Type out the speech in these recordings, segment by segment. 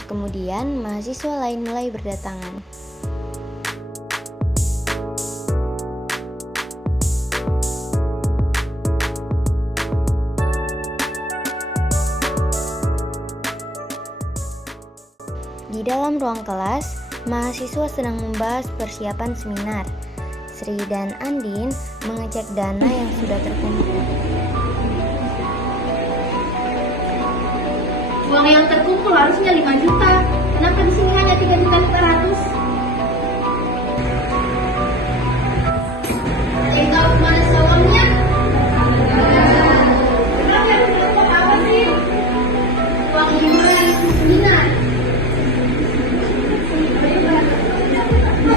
menit kemudian, mahasiswa lain mulai berdatangan. Di dalam ruang kelas, mahasiswa sedang membahas persiapan seminar. Sri dan Andin mengecek dana yang sudah terkumpul. Uang yang terkumpul harusnya 5 juta. Kenapa di sini hanya 3.500.000? Ada yang tahu kemana uangnya? Kenapa yang kelompok apa sih? Uang iuran seminar.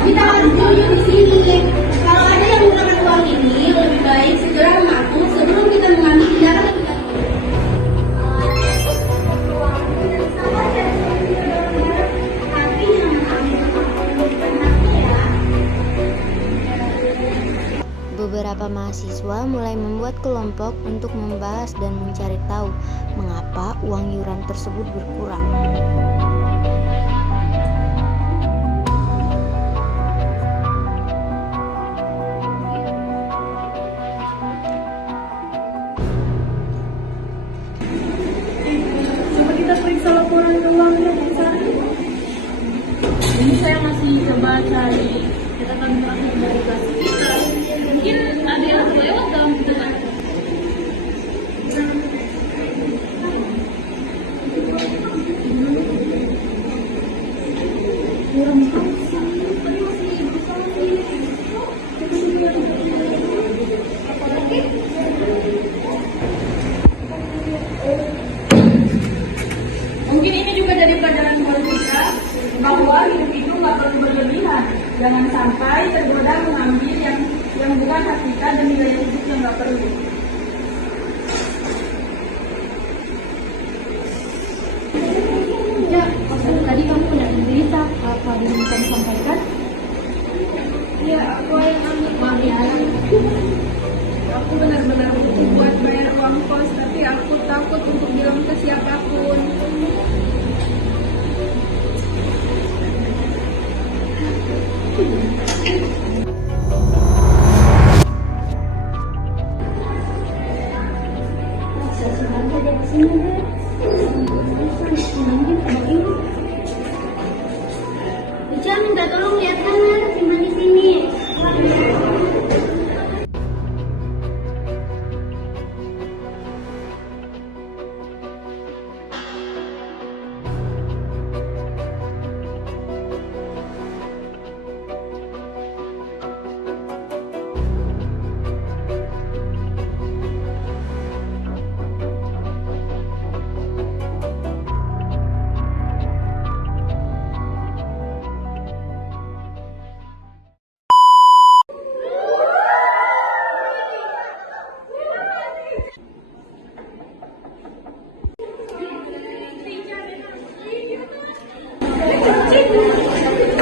Kita harus jujur di sini. Kalau ada yang menggunakan uang ini, lebih baik segera mengaku sebelum kita mengambil tindakan lebih lanjut. Beberapa mahasiswa mulai membuat kelompok untuk membahas dan mencari tahu mengapa uang iuran tersebut berkurang. Coba kita periksa laporan keuangan Bu Sari. Ini saya masih coba cari catatan terakhir dari kelas kita. Mungkin ada yang terlewat dalam hitungan. Kurang tahu sih. Tadi masih bersama Mungkin ini juga jadi pelajaran buat kita bahwa hidup itu nggak perlu berlebihan. Jangan sampai tergoda mengambil yang bukan hak kita dan nilai hidup yang nggak perlu. Ya, maksud tadi kamu punya berita apa yang kamu sampaikan? Ya, aku yang ambil uang ya. Aku benar-benar butuh buat bayar uang kos, tapi aku takut untuk bilang ke siapapun. Ica minta tolong lihat sana, simpan di sini.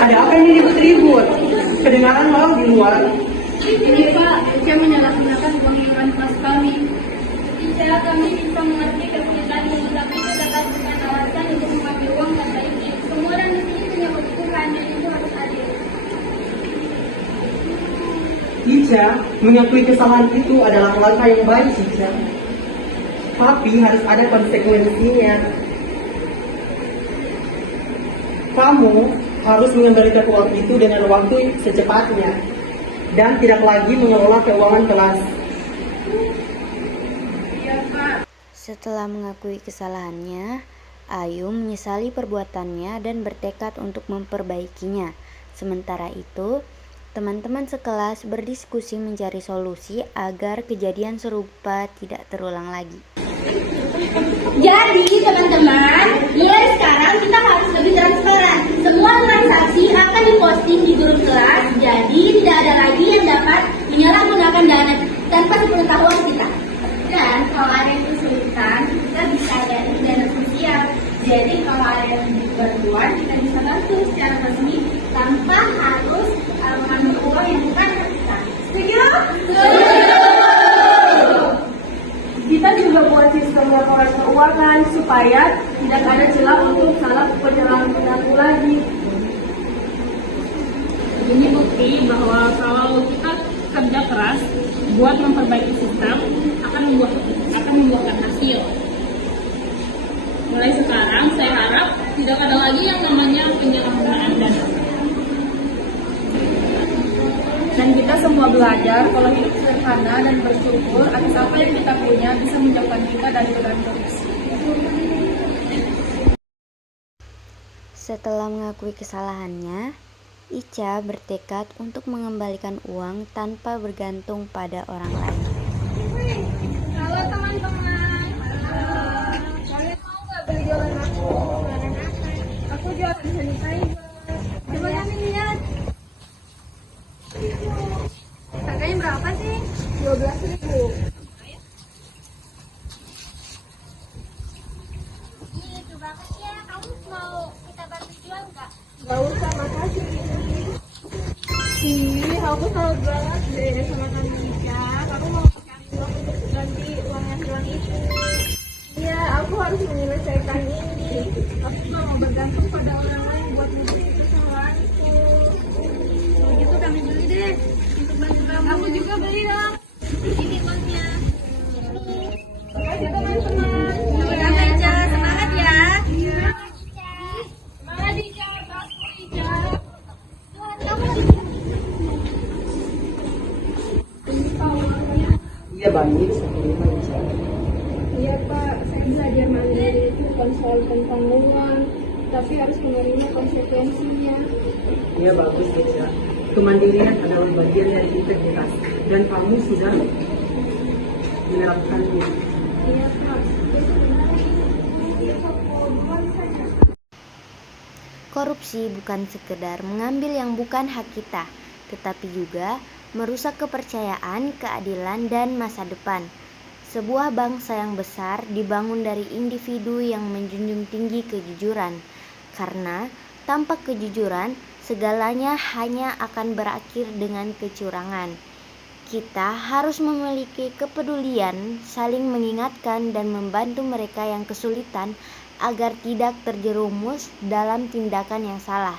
Ada apa ini ribut-ribut? Kedengaran lo di luar. Ini Pak, Ica menyalahgunakan uang iuran kelas kami. Ica, kami bisa mengerti kesulitan ini, tapi itu tetap bukan alasan untuk mengambil uang kata ini. Semua orang di sini punya kebutuhan dan itu harus adil. Ica, mengakui kesalahan itu adalah langkah yang baik, Ica. Tapi harus ada konsekuensinya. Kamu harus mengembalikan uang itu dengan waktu secepatnya dan tidak lagi mengelola keuangan kelas. Iya Pak. Setelah mengakui kesalahannya, Ayu menyesali perbuatannya dan bertekad untuk memperbaikinya. Sementara itu, teman-teman sekelas berdiskusi mencari solusi agar kejadian serupa tidak terulang lagi. Jadi teman-teman, mulai sekarang kita harus lebih transparan. Semua transaksi akan diposting di grup kelas, jadi tidak ada lagi yang dapat menyalahgunakan dana tanpa sepengetahuan kita. Dan kalau ada yang kesulitan, kita bisa dari dana sosial. Jadi kalau ada yang berbuat, kita bisa bantu secara resmi tanpa harus mengambil uang yang bukan hak kita. Setuju? Kita juga buat sistem laporan keuangan supaya tidak ada celah untuk salah penyerahan bukti bahwa kalau kita kerja keras buat memperbaiki sistem akan membuahkan hasil. Mulai sekarang saya harap tidak ada lagi yang namanya penyalahgunaan dana. Dan kita semua belajar kalau hidup sederhana dan bersyukur atas apa yang kita punya bisa menjauhkan kita dari godaan korupsi. Setelah mengakui kesalahannya, Ica bertekad untuk mengembalikan uang tanpa bergantung pada orang lain. Halo teman-teman. Kalian mau nggak beli jualan aku? Jualan apa? Aku jualan sanitizer. Coba kami lihat. Harganya berapa sih? 12.000. Itu bagus ya. Kamu mau kita bantu jual nggak? Gak usah, makasih. Aku salut banget deh sama kamu Ica. Kamu mau pakai uang untuk ganti uang yang hilang itu. Iya, aku harus menyelesaikan ini. Aku gak mau bergantung pada orang lain buat menutupi kesalahanku. Kalau gitu kami beli deh untuk bantu kamu. Aku juga beli dong. Ini uangnya. Makasih teman-teman. Sama-sama Ica, semangat ya. Semangat Ica, bagus Ica. Iya baik, terima Ica. Iya Pak, saya belajar mandiri bukan soal tentang uang, tapi harus menerima konsekuensinya. Iya bagus Ica. Kemandirian adalah bagian dari integritas dan kamu sudah menerapkannya. Iya Pak. Korupsi bukan sekedar mengambil yang bukan hak kita, tetapi juga merusak kepercayaan, keadilan, dan masa depan. Sebuah bangsa yang besar dibangun dari individu yang menjunjung tinggi kejujuran, karena tanpa kejujuran, segalanya hanya akan berakhir dengan kecurangan. Kita harus memiliki kepedulian, saling mengingatkan, dan membantu mereka yang kesulitan agar tidak terjerumus dalam tindakan yang salah.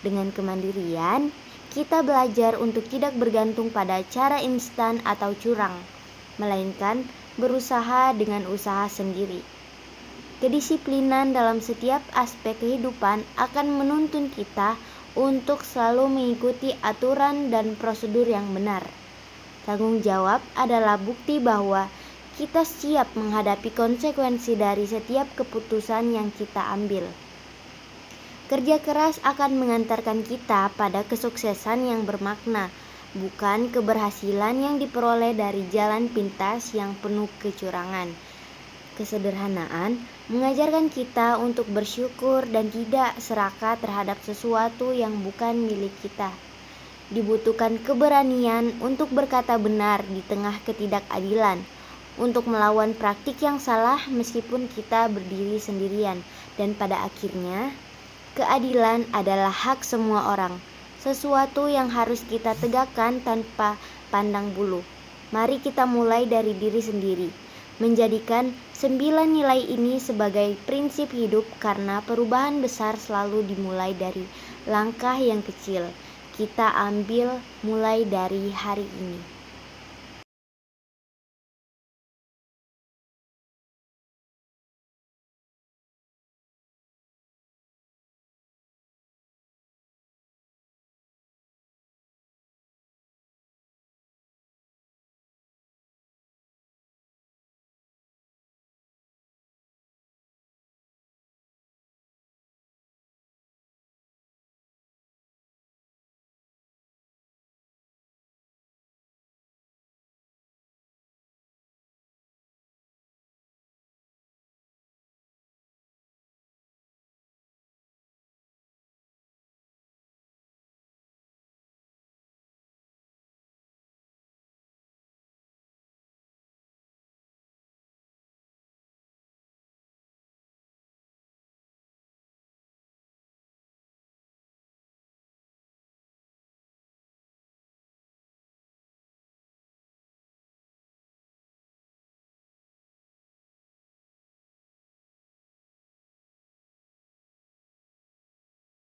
Dengan kemandirian, kita belajar untuk tidak bergantung pada cara instan atau curang, melainkan berusaha dengan usaha sendiri. Kedisiplinan dalam setiap aspek kehidupan akan menuntun kita untuk selalu mengikuti aturan dan prosedur yang benar. Tanggung jawab adalah bukti bahwa kita siap menghadapi konsekuensi dari setiap keputusan yang kita ambil. Kerja keras akan mengantarkan kita pada kesuksesan yang bermakna, bukan keberhasilan yang diperoleh dari jalan pintas yang penuh kecurangan. Kesederhanaan mengajarkan kita untuk bersyukur dan tidak serakah terhadap sesuatu yang bukan milik kita. Dibutuhkan keberanian untuk berkata benar di tengah ketidakadilan, untuk melawan praktik yang salah meskipun kita berdiri sendirian, dan pada akhirnya keadilan adalah hak semua orang, sesuatu yang harus kita tegakkan tanpa pandang bulu. Mari kita mulai dari diri sendiri, menjadikan 9 nilai ini sebagai prinsip hidup, karena perubahan besar selalu dimulai dari langkah yang kecil. Kita ambil mulai dari hari ini.